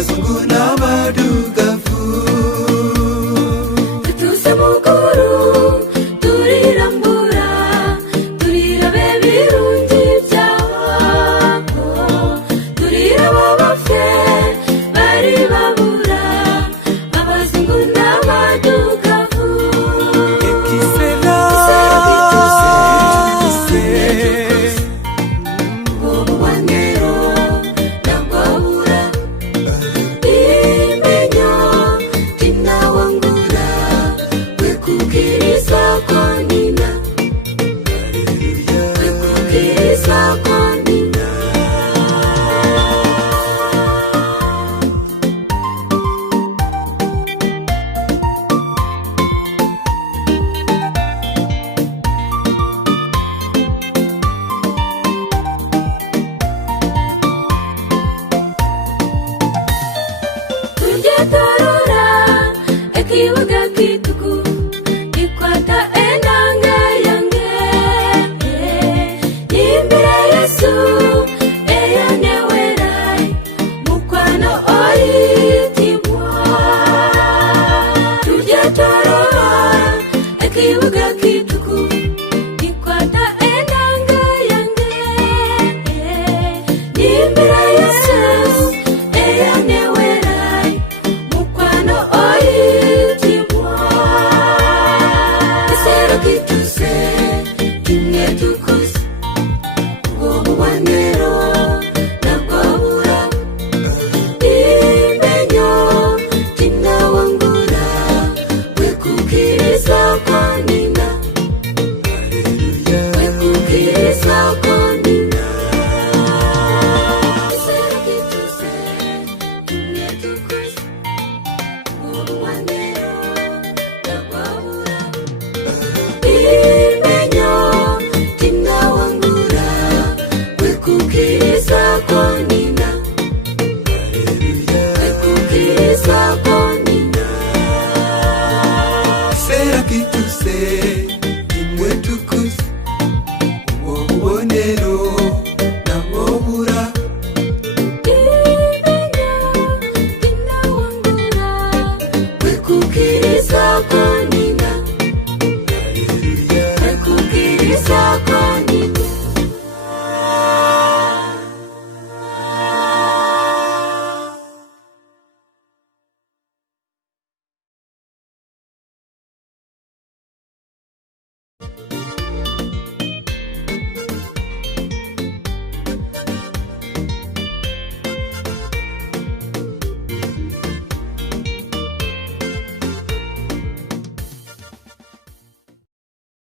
abazungu n'abadugavu. Tutuse mukuru turirambura, turirabe birungi byaho, turiraba bafye bari babura, abazungu n'abadugavu. Ekisela Ubuwanero nagwabura, imenyo tinawangura, kwekukiriza konina, kwekukiriza konina. Tujetorora ekibuga kituku, ikwata enanga yange, imbere Yesu eyanewerai, mukwano oyitimwa. Tujetorora ekibuga kituku, ikwata enanga yange, imbere Yesu eyanewerai, mukwano oyitimwa. Isero kituse kimwe tukuze, ubuwanero nagwabura, imenyo tinawangura, kwekukiriza konina, kwekukiriza konina. Isero kituse kimwe tukuze, ubuwanero nagwabura, imenyo tinawangura, kwekukiriza konina.